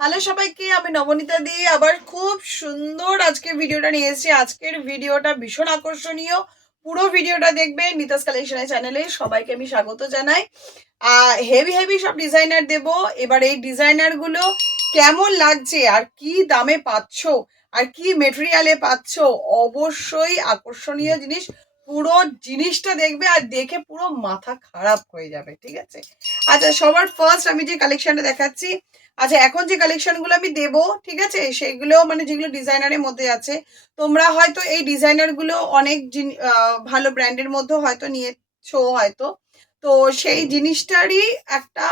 Hello সবাইকে, আমি নবনীতা দি আবার খুব সুন্দর আজকে ভিডিওটা নিয়ে এসেছি। আজকের ভিডিওটা ভীষণ আকর্ষণীয়। পুরো ভিডিওটা দেখবে নিতাস কালেকশনের চ্যানেলে। সবাইকে আমি স্বাগত জানাই। হেভি হেভি সব ডিজাইনার দেব। এবার এই ডিজাইনারগুলো কেমন লাগছে আর কি দামে পাচ্ছ আর কি মেটেরিয়ালে পাচ্ছ, অবশ্যই আকর্ষণীয় জিনিস। পুরো জিনিসটা দেখবে আর দেখে পুরো মাথা খারাপ হয়ে যাবে, ঠিক আছে? আচ্ছা, সবার ফার্স্ট আমি যে কালেকশনটা দেখাচ্ছি, আচ্ছা এখন যে কালেকশনগুলো আমি দেব, ঠিক আছে, সেগুলো মানে যেগুলো ডিজাইনারের মধ্যে আছে, তোমরা হয়তো এই ডিজাইনারগুলো অনেক ভালো ব্র্যান্ডের মধ্যে হয়তো নিয়েছো হয়তো। তো সেই জিনিসটারই একটা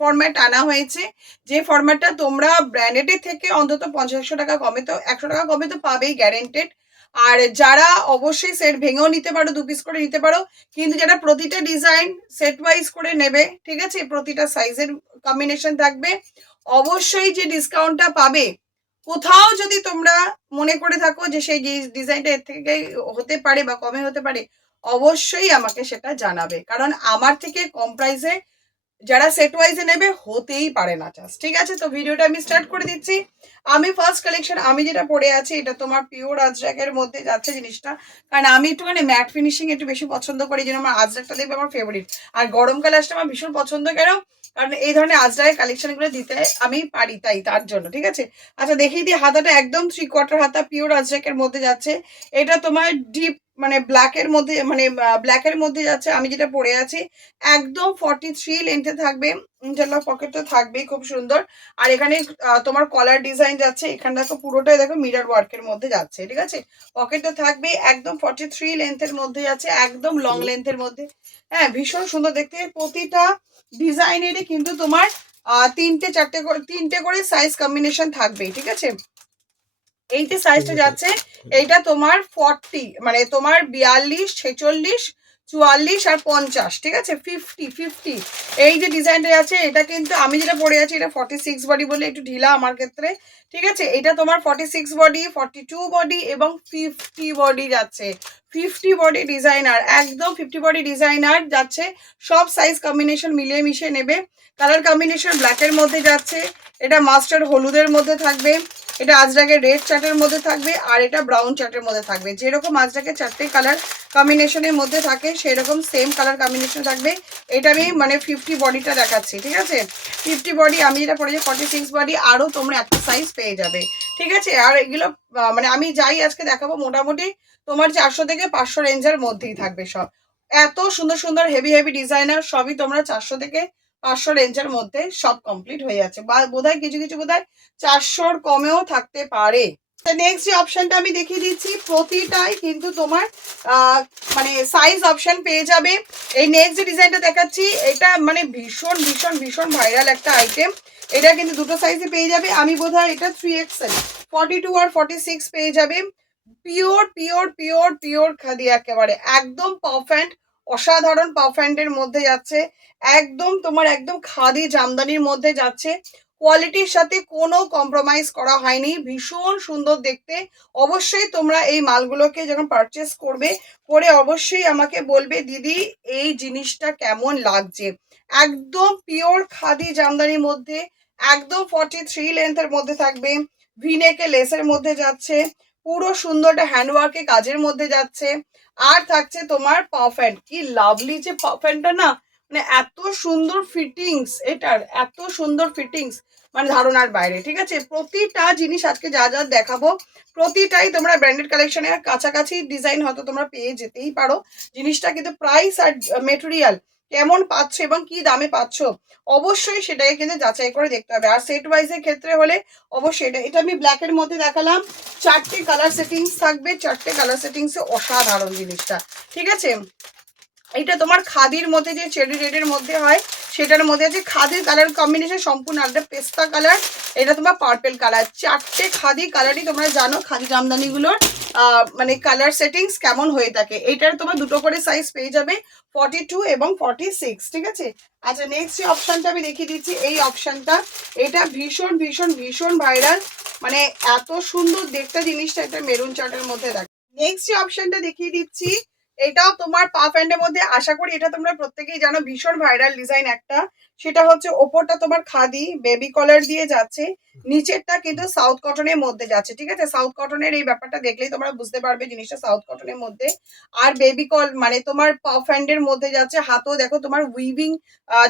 ফরম্যাট আনা হয়েছে, যে ফরম্যাটটা তোমরা ব্র্যান্ডেডের থেকে অন্তত 50-100 টাকা কমে, তো 100 টাকা কমে তো পাবেই গ্যারেন্টেড। আর যারা অবশ্যই সেট ভেঙেও নিতে পারো, 2 পিস করে নিতে পারো, কিন্তু যারা প্রতিটা ডিজাইন সেট ওয়াইজ করে নেবে, ঠিক আছে, প্রতিটা সাইজের কম্বিনেশন থাকবে, অবশ্যই যে ডিসকাউন্টটা পাবে, কোথাও যদি তোমরা মনে করে থাকো যে সেই ডিজাইনটা এর থেকে হতে পারে বা কমে হতে পারে, অবশ্যই আমাকে সেটা জানাবে, কারণ আমার থেকে কম প্রাইসে যারা সেট ওয়াইজে নেবে হতেই পারে না চাষ। ঠিক আছে, তো ভিডিওটা আমি স্টার্ট করে দিচ্ছি। আমি ফার্স্ট কালেকশন আমি যেটা পরে আছি, এটা তোমার পিওর আজরাকের মধ্যে যাচ্ছে জিনিসটা, কারণ আমি একটুখানি ম্যাট ফিনিশিং একটু বেশি পছন্দ করি, যেন আমার আজরাকটা দেখবে আমার ফেভারিট। আর গরমকালে আসলে আমার ভীষণ পছন্দ, কেন? কারণ এই ধরনের আজরাকের কালেকশনগুলো দিতে আমি পারি, তার জন্য। ঠিক আছে, আচ্ছা দেখিয়ে দিই। হাতাটা একদম 3/4 হাতা পিওর আজরাকের মধ্যে যাচ্ছে। এটা তোমার ডিপ মানে ব্ল্যাকের মধ্যে, মানে ব্ল্যাকের মধ্যে যাচ্ছে। আমি যেটা পরে আছি একদম 43 লেন্থে থাকবে, ইন্টারলক পকেট তো থাকবেই, খুব সুন্দর। আর এখানে তোমার কলার ডিজাইন যাচ্ছে, এখানে দেখো পুরোটাই দেখো মিরর ওয়ার্কের মধ্যে যাচ্ছে, ঠিক আছে। পকেট তো থাকবে, একদম 43 লেন্থের মধ্যে যাচ্ছে, একদম লং লেন্থের মধ্যে। হ্যাঁ, ভীষণ সুন্দর দেখতে। প্রতিটা ডিজাইনেরই কিন্তু তোমার 3-4 করে সাইজ কম্বিনেশন থাকবে, ঠিক আছে। এই যে সাইজটা যাচ্ছে, এইটা তোমার 40, মানে তোমার 42, 46, 44 আর 50, ঠিক আছে, 50। এই যে ডিজাইনটা আছে, এটা কিন্তু আমি যেটা পরে আছি এটা 46 বডি বলে একটু ঢিলা আমার ক্ষেত্রে, ঠিক আছে। এটা তোমার 46 বডি, 42 বডি এবং 50 বডি যাচ্ছে। 50 বডি ডিজাইনার, একদম 50 বডি ডিজাইনার যাচ্ছে। সব সাইজ কম্বিনেশন মিলিয়ে মিশিয়ে নেবে। কালার কম্বিনেশন ব্ল্যাকের মধ্যে যাচ্ছে, এটা মাস্টার্ড হলুদের মধ্যে থাকবে, এটা আজরাকের রেড চার্টের মধ্যে থাকবে, আর এটা ব্রাউন চার্টের মধ্যে থাকবে। যেরকম আজরাকের 4টে কালার কম্বিনেশনের মধ্যে থাকে, সেরকম সেম কালার কম্বিনেশন থাকবে। এটা আমি মানে 50 বডিটা দেখাচ্ছি, ঠিক আছে। 50 বডি, আমি যেটা পড়েছি 46 বডি, আরও তোমরা একটা সাইজ পেয়ে যাবে, ঠিক আছে। আর এগুলো মানে আমি যাই আজকে দেখাবো, মোটামুটি তোমার 400 থেকে 500 রেঞ্জের মধ্যেই থাকবে সব। এত সুন্দর সুন্দর হেভি হেভি ডিজাইনার সবই তোমরা 400 থেকে 500 রেঞ্জের মধ্যে সব কমপ্লিট হয়ে যাচ্ছে, বা বোধহয় কিছু কিছু বোধহয় 400-র কমেও থাকতে পারে। নেক্সট যে অপশনটা আমি দেখিয়ে দিচ্ছি, প্রতিটাই কিন্তু তোমার মানে সাইজ অপশন পেয়ে যাবে। এই নেক্সট যে ডিজাইনটা দেখাচ্ছি, এটা মানে ভীষণ ভীষণ ভীষণ ভাইরাল একটা আইটেম। এটা কিন্তু দুটো সাইজে পেয়ে যাবে। আমি বোধহয় এটা 3XL 42 আর 46 পেয়ে যাবে। Pure pure pure pure khadi, একেবারে একদম পারফেক্ট, অসাধারণ পারফেক্টের মধ্যে যাচ্ছে। একদম তোমার একদম খাদি জামদানির মধ্যে যাচ্ছে। কোয়ালিটির সাথে কোনো কম্প্রোমাইজ করা হয়নি, ভীষণ সুন্দর দেখতে। অবশ্যই তোমরা এই মালগুলোকে যখন পারচেস করবে, করে অবশ্যই আমাকে বলবে দিদি এই জিনিসটা কেমন লাগছে। একদম পিওর খাদি জামদানির মধ্যে, একদম 43 লেন্থের মধ্যে থাকবে, ভিনেকে লেসের মধ্যে যাচ্ছে, পুরো সুন্দরটা হ্যান্ডওয়ার্কে কাজের মধ্যে যাচ্ছে। আর থাকছে তোমার পারফেক্ট, কি লাভলি যে পারফেক্টটা না, মানে এত সুন্দর ফিটিংস, এটার এত সুন্দর ফিটিংস, মানে ধারণার বাইরে, ঠিক আছে। প্রতিটা জিনিস আজকে যা যা দেখাবো, প্রতিটাই তোমরা ব্র্যান্ডেড কালেকশনের কাছাকাছি ডিজাইন হয়তো তোমরা পেয়ে যেতেই পারো। জিনিসটা কিন্তু প্রাইস আর মেটেরিয়াল কেমন পাচ্ছ এবং কি দামে পাচ্ছ, অবশ্যই সেটাকে কিন্তু যাচাই করে দেখতে হবে। আর সেট ওয়াইজের ক্ষেত্রে হলে অবশ্যই এটা আমি ব্ল্যাকের মধ্যে দেখালাম, 4টে কালার সেটিংস থাকবে, 4টে কালার সেটিংসে অসাধারণ জিনিসটা, ঠিক আছে। এটা তোমার খাদির মধ্যে যে চেরি রেডের মধ্যে হয়, সেটার মধ্যে আছে খাদির কালার কম্বিনেশন সম্পূর্ণ আলাদা, পেস্তা কালার, এটা তোমার পার্পেল কালার। 4টে খাদি কালারই তোমরা জানো খাদি জামদানিগুলোর মানে কালার সেটিংস কেমন হয়ে থাকে। এইটার তোমার দুটো করে সাইজ পেয়ে যাবে, 42 এবং 46, ঠিক আছে। আচ্ছা নেক্সট যে অপশানটা আমি দেখিয়ে দিচ্ছি, এই অপশানটা এটা ভীষণ ভীষণ ভীষণ ভাইরাল, মানে এত সুন্দর দেখতে জিনিসটা। এটা মেরুন চার্টের মধ্যে দেখো। নেক্সট যে অপশানটা দেখিয়ে দিচ্ছি, এটাও তোমার পাফ হ্যান্ডের মধ্যে, আশা করি এটা তোমরা প্রত্যেকেই জানো, ভীষণ ভাইরাল ডিজাইন একটা। সেটা হচ্ছে ওপরটা তোমার খাদি বেবি কলার দিয়ে যাচ্ছে, নিচেরটা কিন্তু সাউথ কটনের মধ্যে যাচ্ছে। ঠিক আছে, সাউথ কটনের এই ব্যাপারটা দেখলেই তোমরা বুঝতে পারবে জিনিসটা সাউথ কটনের মধ্যে। আর বেবি কল মানে তোমার পাফ হ্যান্ডের মধ্যে যাচ্ছে, হাতও দেখো তোমার উইভিং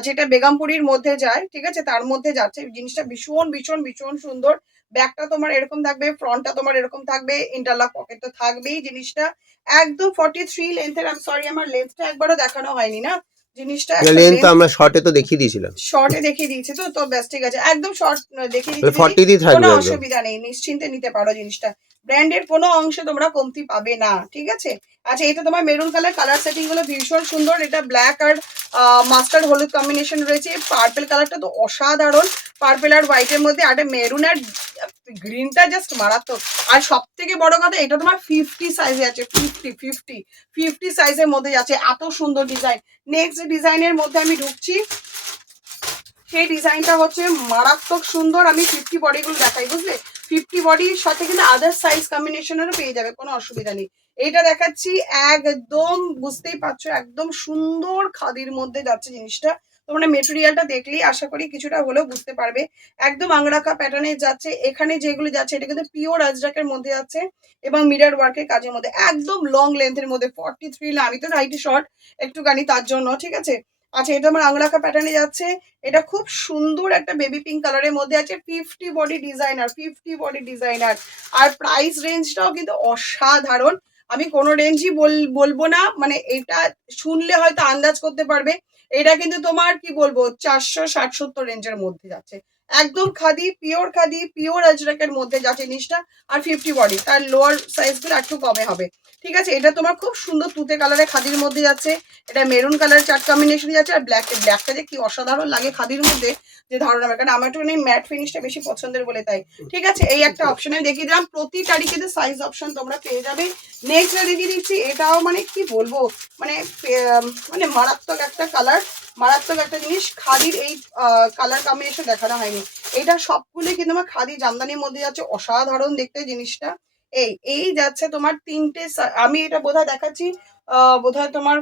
যেটা বেগমপুরির মধ্যে যায়, ঠিক আছে, তার মধ্যে যাচ্ছে। জিনিসটা ভীষণ ভীষণ ভীষণ সুন্দর। ব্যাকটা তোমার এরকম থাকবে, ফ্রন্টটা তোমার এরকম থাকবে, ইন্টারলক পকেট তো থাকবেই। জিনিসটা একদম 43 লেন্থের। আমি সরি আমার লেন্থটা একবারও দেখানো হয়নি না, জিনিসটা লেন্থ আমরা শর্টে তো দেখিয়ে দিয়েছিলাম, শর্টে দেখিয়ে দিয়েছি তো, তো ব্যাস ঠিক আছে, একদম শর্ট দেখিয়ে দিয়েছি, 40 দিয়ে থাকবে কোনো একদম। অসুবিধা নেই, নিশ্চিন্তে নিতে পারো জিনিসটা। ব্র্যান্ডের কোনো অংশে তোমরা কমতি পাবে না, ঠিক আছে। আচ্ছা, এটা তোমার মেরুন কালার সেটিং গুলো ভীষণ সুন্দর। এটা ব্ল্যাক আর মাস্টার্ড হলুদ কম্বিনেশন রয়েছে। পার্পেল কালারটা তো অসাধারণ, পার্পেল আর হোয়াইটের মধ্যে। আর মেরুন আর গ্রিনটা জাস্ট মারাত্মক। আর সব থেকে বড় কথা, এটা তোমার 50 সাইজে আছে, 50 সাইজের মধ্যে যাচ্ছে, এত সুন্দর ডিজাইন। নেক্সট ডিজাইনের মধ্যে আমি ঢুকছি, সেই ডিজাইনটা হচ্ছে মারাত্মক সুন্দর। আমি 50 বডিগুলো দেখাই, বুঝলে, 50 বডির সাথে কিন্তু আদার সাইজ কম্বিনেশনেরও পেয়ে যাবে, কোনো অসুবিধা নেই। এইটা দেখাচ্ছি, একদম বুঝতেই পারছো একদম সুন্দর খাদির মধ্যে যাচ্ছে জিনিসটা। তোমরা মেটেরিয়ালটা দেখলেই আশা করি কিছুটা হলেও বুঝতে পারবে। একদম আংরাকা প্যাটার্নে যাচ্ছে। এখানে যেগুলো যাচ্ছে এটা কিন্তু পিওর আজরাকের মধ্যে যাচ্ছে এবং মিরর ওয়ার্কের কাজের মধ্যে, একদম লং লেন্থের মধ্যে 43। আমি তো হাইটে শর্ট একটুখানি, তার জন্য, ঠিক আছে। আচ্ছা, এটা আমার আংরাকা প্যাটার্নে যাচ্ছে। এটা খুব সুন্দর একটা বেবি পিঙ্ক কালারের মধ্যে আছে, 50 বডি ডিজাইনার। আর প্রাইস রেঞ্জটাও কিন্তু অসাধারণ। আমি কোনো রেঞ্জই বলবো না, মানে এটা শুনলে হয়তো আন্দাজ করতে পারবে। এটা কিন্তু তোমার কি বলবো 460-70 রেঞ্জের মধ্যে যাচ্ছে। একদম খাদি, পিওর আজরাকের মধ্যে যাচ্ছে জিনিসটা। আর 50 বডি, তার লোয়ার সাইজগুলো একটু কমে হবে, ঠিক আছে। এটা তোমার খুব সুন্দর তুতে কালারের খাদির মধ্যে যাচ্ছে। এটা মেরুন কালার চার্ট কম্বিনেশনে যাচ্ছে। আর ব্ল্যাকটা যে কি অসাধারণ লাগে খাদির মধ্যে, যে ধারণা, কারণ আমার একটু ম্যাট ফিনিশটা বেশি পছন্দের বলে তাই, ঠিক আছে। এই একটা অপশন আমি দেখিয়ে দিলাম, প্রতি তারিখে সাইজ অপশন তোমরা পেয়ে যাবে। নেক্সট দেখিয়ে দিচ্ছি, এটাও মানে কি বলবো, মানে মানে মারাত্মক একটা কালার, মারাত্মক একটা জিনিস। খাদির এই কালার কম্বিনেশন দেখানো হয়নি। এটা সবগুলোই কিন্তু আমার খাদি জামদানির মধ্যে যাচ্ছে, অসাধারণ দেখতে জিনিসটা। এই যাচ্ছে তোমার তিনটে, আমি এটা বোধহয় দেখাচ্ছি বোধহয় তোমার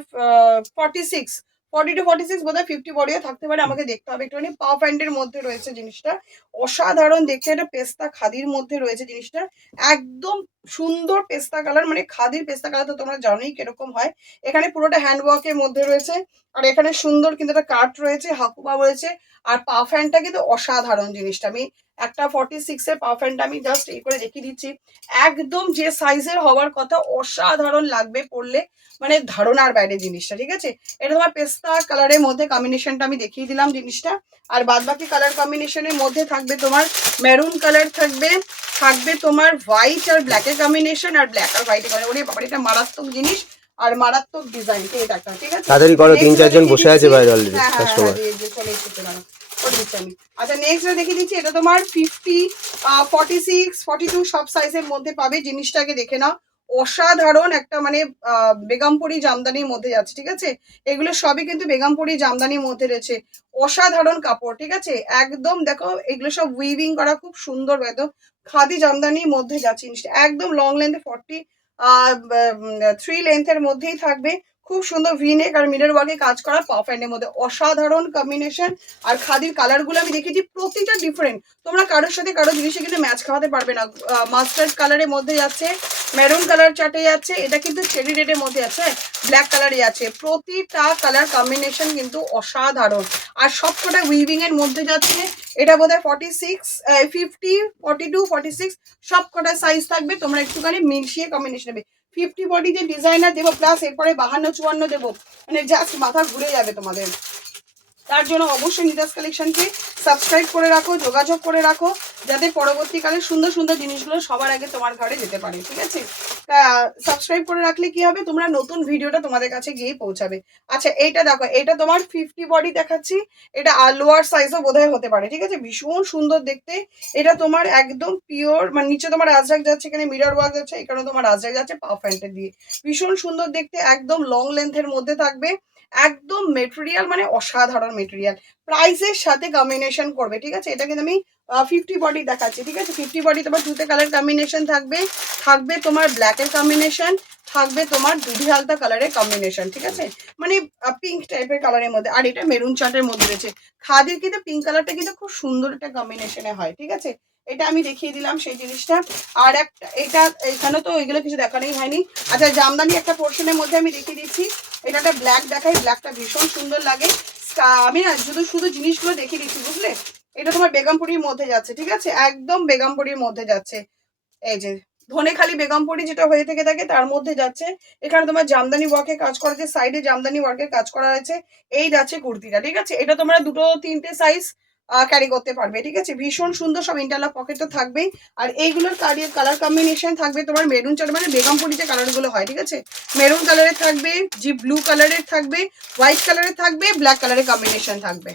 46, 40 to 46, বোধহয় 50 বডিও থাকতে পারে, আমাকে দেখতে হবে একটুখানি। পাও প্যান্টের মধ্যে রয়েছে জিনিসটা, অসাধারণ দেখতে। এটা পেস্তা খাদির মধ্যে রয়েছে জিনিসটা, একদম সুন্দর পেস্তা কালার, মানে খাদির পেস্তা কালার তো তোমরা জানোই কিরকম হয়। এখানে পুরোটা হ্যান্ড ওয়ার্কের মধ্যে রয়েছে। আর এখানে সুন্দর কিন্তু একটা কাট রয়েছে, হাকুপা রয়েছে। আর পা ফ্যানটা কিন্তু অসাধারণ জিনিসটা। আমি একটা 46-এর পা ফ্যানটা আমি জাস্ট এই করে দেখিয়ে দিচ্ছি, একদম যে সাইজের হওয়ার কথা, অসাধারণ লাগবে পরলে, মানে ধারণার বাইরে জিনিসটা, ঠিক আছে। এটা তোমার পেস্তা কালারের মধ্যে কম্বিনেশনটা আমি দেখিয়ে দিলাম জিনিসটা। আর বাদ বাকি কালার কম্বিনেশনের মধ্যে থাকবে তোমার মেরুন কালার, থাকবে তোমার হোয়াইট আর ব্ল্যাকের কম্বিনেশন, আর ব্ল্যাক আর হোয়াইট কালার। ওরে বাবা, এটা মারাত্মক জিনিস আর মারাত্মক ডিজাইন, এটা একটা, ঠিক আছে। তাড়াতাড়ি করো, 3-4 জন বসে আছে বাইরে অলরেডি কাস্টমার। চলে এসেছে না, করে দিচ্ছি আমি। আচ্ছা, নেক্সট দেখিয়ে দিচ্ছি, এটা তোমার 50, 46, 42 সব সাইজের মধ্যে পাবে। জিনিসটাকে দেখে নাও, অসাধারণ একটা, মানে বেগমপুরি জামদানির মধ্যে যাচ্ছে, ঠিক আছে। এগুলো সবই কিন্তু বেগমপুরি জামদানির মধ্যে রয়েছে, অসাধারণ কাপড়, ঠিক আছে। একদম দেখো, এগুলো সব উইভিং করা, খুব সুন্দর, একদম খাদি জামদানির মধ্যে যাচ্ছে জিনিসটা। একদম লং লেন্থে 43 লেন্থের মধ্যেই থাকবে। খুব সুন্দর ভিনেক আর মিরর ওয়ার্কে কাজ করা, পাফ হ্যান্ডের মধ্যে অসাধারণ কম্বিনেশন। আর খাদির কালারগুলো আমি দেখেছি প্রতিটা ডিফারেন্ট, তোমরা কারোর সাথে কারো জিনিসে কিন্তু ম্যাচ খাওয়াতে পারবে না। মাস্টার্ড কালারের মধ্যে যাচ্ছে, মেরুন কালার চার্টে যাচ্ছে, এটা কিন্তু চেরি রেডের মধ্যে আছে, ব্ল্যাক কালারই আছে। প্রতিটা কালার কম্বিনেশন কিন্তু অসাধারণ। আর সবকটা উইভিং এর মধ্যে যাচ্ছে। এটা বোধহয় 46, 50, 42, 46 সবকটা সাইজ থাকবে, তোমরা একটুখানি মিশিয়ে কম্বিনেশন নেবে। 50 বডি যে ডিজাইনার দেবো, প্লাস এরপরে 52-54 দেবো, মানে জাস্ট মাথা ঘুরে যাবে তোমাদের। তার জন্য অবশ্যই নিতাস কালেকশনকে সাবস্ক্রাইব করে রাখো, যোগাযোগ করে রাখো, যাতে পরবর্তীকালে সুন্দর সুন্দর জিনিসগুলো সবার আগে তোমার ঘরে যেতে পারে, ঠিক আছে। সাবস্ক্রাইব করে রাখলে কি হবে, তোমরা নতুন ভিডিওটা তোমাদের কাছে গিয়ে পৌঁছাবে। আচ্ছা, এইটা দেখো, এটা তোমার 50 বডি দেখাচ্ছি। এটা লোয়ার সাইজও বোধহয় হতে পারে, ঠিক আছে। ভীষণ সুন্দর দেখতে। এটা তোমার একদম পিওর, মানে নিচে তোমার আজরাক যাচ্ছে, এখানে মিরর ওয়ার্ক যাচ্ছে, এখানে তোমার আজরাক যাচ্ছে পা প্যান্টের দিয়ে। ভীষণ সুন্দর দেখতে, একদম লং লেন্থের মধ্যে থাকবে। একদম মেটেরিয়াল মানে অসাধারণ মেটেরিয়াল, প্রাইসের সাথে কম্বিনেশন করবে, ঠিক আছে। এটা কিন্তু আমি 50 বডি দেখাচ্ছি, ঠিক আছে। 50 বডি তোমার জুতে কালার কম্বিনেশন থাকবে। থাকবে তোমার ব্ল্যাকের কম্বিনেশন, থাকবে তোমার দুধি হালতা কালারের কম্বিনেশন, ঠিক আছে, মানে পিঙ্ক টাইপের কালারের মধ্যে, আর এটা মেরুন চার্টের মধ্যে রয়েছে। খাদির কিন্তু পিঙ্ক কালারটা কিন্তু খুব সুন্দর একটা কম্বিনেশনে হয়, ঠিক আছে। এটা আমি দেখিয়ে দিলাম সেই জিনিসটা। আর একটা এটা এখানে তো ওইগুলো কিছু দেখানোই হয়নি। আচ্ছা, জামদানি একটা পোর্শনের মধ্যে আমি দেখিয়ে দিচ্ছি। এটা একটা ব্ল্যাক দেখাই, ব্ল্যাকটা ভীষণ সুন্দর লাগে। আমি না শুধু শুধু জিনিসগুলো দেখিয়ে দিচ্ছি, বুঝলে। এটা তোমার বেগমপুরির মধ্যে যাচ্ছে, ঠিক আছে, একদম বেগমপুরির মধ্যে যাচ্ছে। এই যে ধনেখালি বেগমপুরি যেটা হয়ে থেকে থাকে তার মধ্যে যাচ্ছে। এখানে তোমার জামদানি ওয়ার্কে কাজ করা আছে, সাইডে জামদানি ওয়ার্কের কাজ করা আছে। এই যাচ্ছে কুর্তিটা, ঠিক আছে। এটা তোমরা 2-3টে সাইজ ক্যারি করতে পারবে, ঠিক আছে। ভীষণ সুন্দর, সব ইন্টারলক পকেট তো থাকবেই। আর এইগুলোর কালার কম্বিনেশন থাকবে তোমার মেরুন চার, মানে বেগমপুরি যে কালারগুলো হয়, ঠিক আছে, মেরুন কালারের থাকবে, জি ব্লু কালারের থাকবে, হোয়াইট কালারের থাকবে, ব্ল্যাক কালারের কম্বিনেশন থাকবে।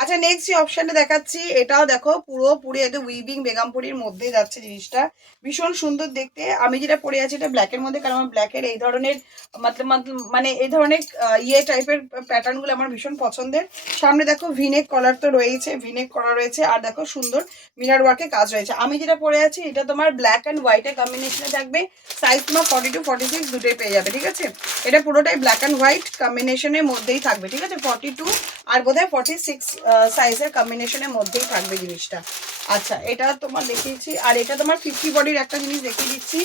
আচ্ছা, নেক্সট যে অপশনটা দেখাচ্ছি, এটাও দেখো পুরোপুরি একদম উইভিং বেগমপুরির মধ্যে যাচ্ছে জিনিসটা, ভীষণ সুন্দর দেখতে। আমি যেটা পরে আছি এটা ব্ল্যাকের মধ্যে, কারণ আমার ব্ল্যাকের এই ধরনের মানে এই ধরনের ইয়ে টাইপের প্যাটার্নগুলো আমার ভীষণ পছন্দের। সামনে দেখো ভিনেক কলার তো রয়েছে, ভিনেক করা রয়েছে, আর দেখো সুন্দর মিনার ওয়ার্কে কাজ রয়েছে। আমি যেটা পরে আছি এটা তোমার ব্ল্যাক অ্যান্ড হোয়াইটের কম্বিনেশনে থাকবে। সাইজ তোমার 42-46 দুটোই পেয়ে যাবে, ঠিক আছে। এটা পুরোটাই ব্ল্যাক অ্যান্ড হোয়াইট কম্বিনেশনের মধ্যেই থাকবে, ঠিক আছে। 42 আর বোধহয় 46 সাইজের কম্বিনেশনের মধ্যেই থাকবে জিনিসটা। আচ্ছা, এটা তোমার দেখিয়েছি। আর এটা তোমার 50 বডির একটা জিনিস দেখিয়ে দিচ্ছি।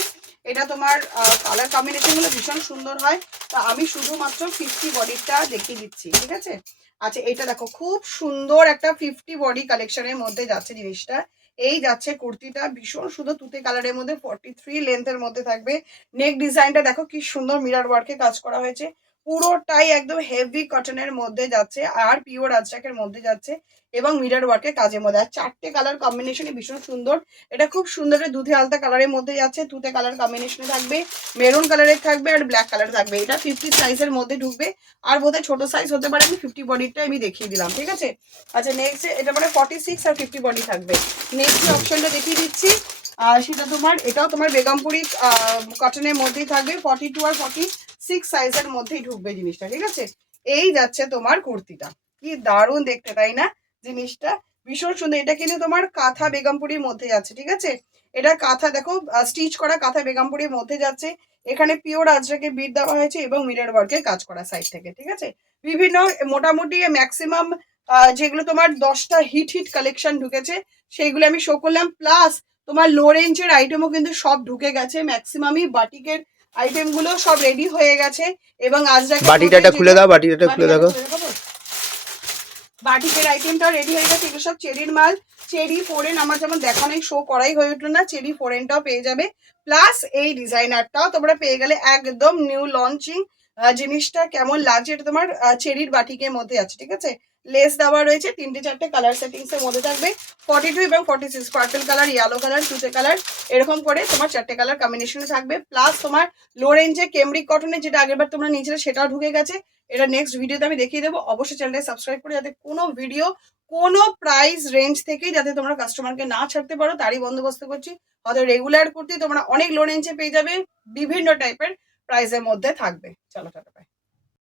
এটা তোমার কালার কম্বিনেশনগুলো ভীষণ সুন্দর হয়, তো আমি শুধুমাত্র 50 বডিটা দেখিয়ে দিচ্ছি, ঠিক আছে। আচ্ছা, এটা দেখো খুব সুন্দর একটা 50 বডি কালেকশনের মধ্যে যাচ্ছে জিনিসটা। এই যাচ্ছে কুর্তিটা, ভীষণ সুন্দর তুতে কালারের মধ্যে, 43 লেন্থের মধ্যে থাকবে। নেক ডিজাইনটা দেখো কি সুন্দর মিরর ওয়ার্কে কাজ করা হয়েছে। পুরোটাই একদম হেভি কটনের মধ্যে যাচ্ছে, আর পিওর আজরাকের মধ্যে যাচ্ছে, এবং মিরর ওয়ার্কের কাজের মধ্যে। আর 4টে কালার কম্বিনেশনে ভীষণ সুন্দর। এটা খুব সুন্দর দুধে আলতা কালারের মধ্যে যাচ্ছে, তুতে কালার কম্বিনেশনে থাকবে, মেরুন কালারের থাকবে, আর ব্ল্যাক কালার থাকবে। এটা 50 সাইজের মধ্যে ঢুকবে, আর বোধহয় ছোট সাইজ হতে পারে। আমি 50 বডিটা আমি দেখিয়ে দিলাম, ঠিক আছে। আচ্ছা, নেক্সট এটা মানে 46 আর 50 বডি থাকবে। নেক্সট অপশনটা দেখিয়ে দিচ্ছি, আর সেটা তোমার এটাও তোমার বেগমপুরি কটনের মধ্যেই থাকবে, 42 আর 46 সাইজের মধ্যেই ঢুকবে জিনিসটা, ঠিক আছে। এই যাচ্ছে তোমার কুর্তিটা, কি দারুণ দেখতে, তাই না জিনিসটা, ভীষণ সুন্দর। এটা কিন্তু তোমার কাঁথা বেগমপুরির মধ্যে যাচ্ছে, ঠিক আছে। এটা কাঁথা দেখো, স্টিচ করা কাঁথা বেগমপুরির মধ্যে যাচ্ছে। এখানে পিওর আজরাকে বিট দেওয়া হয়েছে এবং মিরর ওয়ার্কের কাজ করা সাইড থেকে, ঠিক আছে। বিভিন্ন মোটামুটি ম্যাক্সিমাম যেগুলো তোমার 10টা হিট কালেকশন ঢুকেছে সেইগুলো আমি শো করলাম। প্লাস তোমার লো রেঞ্জের আইটেমও কিন্তু সব ঢুকে গেছে, ম্যাক্সিমামই বাটিকের আইটেম গুলো সব রেডি হয়ে গেছে। এবং বাটিটাটা খুলে দাও, বাটিটাটা খুলে দেখো। বাটিকের আইটেমটা রেডি হয়ে গেছে, এগুলো সব চেরির মাল। চেরি ফোরেন আমার যেমন দেখানোই শো করাই হয়ে উঠলো না, চেরি ফোরেনটাও পেয়ে যাবে। প্লাস এই ডিজাইনারটাও তোমরা পেয়ে গেলে, একদম নিউ লঞ্চিং জিনিসটা। কেমন লাগছে, এটা তোমার চেরির বাটিকের মধ্যে আছে, ঠিক আছে। লেস দেওয়া রয়েছে, 3টে-4টে কালার সেটিংস এর মধ্যে থাকবে। 42 এবং 46 পার্পল কালার, ইয়েলো কালার, তুতে কালার, এরকম করে তোমার 4টে কালার কম্বিনেশনে থাকবে। প্লাস তোমার লো রেঞ্জে কেমব্রিক কটনের যেটা আগেরবার তোমরা নিয়েছিলে সেটাও ঢুকে গেছে। এটা নেক্সট ভিডিওতে আমি দেখিয়ে দেবো। অবশ্যই চ্যানেলটা সাবস্ক্রাইব করে, যাতে কোনো ভিডিও কোনো প্রাইস রেঞ্জ থেকেই যাতে তোমরা কাস্টমারকে না ছাড়তে পারো, তারই বন্দোবস্ত করছি। হয়তো রেগুলার করতে তোমরা অনেক লো রেঞ্জে পেয়ে যাবে, বিভিন্ন টাইপের প্রাইসের মধ্যে থাকবে। চলো টাটা, বাই।